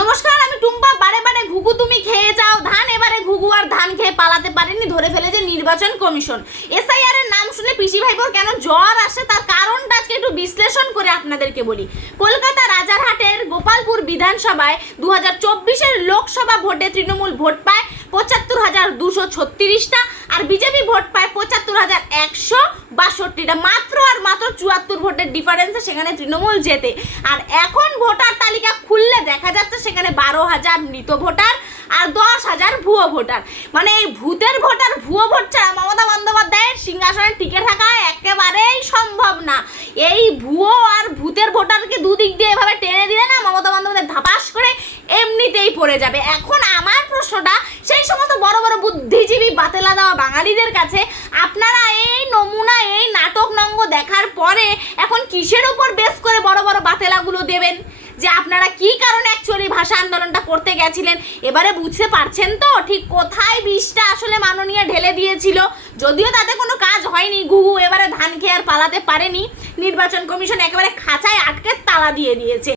নমস্কার, আমি টুম্পা। বারে বারে ঘুঘু তুমি খেয়ে যাও ধান, এবারে ঘুঘু আর ধান খেয়ে পালাতে পারেনি, ধরে ফেলেছে নির্বাচন কমিশন। এসআইআর এর নাম শুনে পিসি ভাইবোর কেন জ্বর আসে তার কারণটা আজকে একটু বিশ্লেষণ করে আপনাদেরকে বলি। কলকাতা রাজারহাটের গোপালপুর বিধানসভায় 2024-এর লোকসভা ভোটে তৃণমূল ভোট পায় 75,236টা আর বিজেপি ভোট পায় 75,162টা। মাত্র আর মাত্র 74 ভোটের ডিফারেন্সে সেখানে তৃণমূল জেতে। আর এখন ভোটার তালিকা খুললে দেখা যাচ্ছে সেখানে 12,000 মৃত ভোটার আর 10,000 ভুয়ো ভোটার। মানে এই ভূতের ভোটার ভুয়ো ভোট ছাড়া মমতা বন্দ্যোপাধ্যায়ের সিংহাসনে টিকে থাকা একেবারেই সম্ভব না। এই ভুয়ো আর ভূতের ভোটারকে দুদিক দিয়ে এভাবে টেনে দিলে না মমতা বন্দ্যোপাধ্যায় ধাপাস করে এমনিতেই পড়ে যাবে। এখন আমার প্রশ্নটা সেই সমস্ত বড় বড় বুদ্ধিজীবী বাতেলা দেওয়া বাঙালিদের কাছে, আপনারা এই নমুনা এই নাটক নঙ্গ দেখার পরে এখন কিসের উপর বেস করে বড় বড় বাতেলাগুলো দেবেন? যে আপনারা কি কারণে অ্যাকচুয়ালি ভাষা আন্দোলনটা করতে গেছিলেন এবারে বুঝতে পারছেন তো ঠিক কোথায় বিষটা আসলে মাননীয় ঢেলে দিয়েছিল। যদিও তাতে কোনো কাজ হয়নি, ঘুঘু এবারে ধান খেয়ে আর পালাতে পারেনি, নির্বাচন কমিশন একেবারে খাঁচায় আটকে তালা দিয়ে দিয়েছে।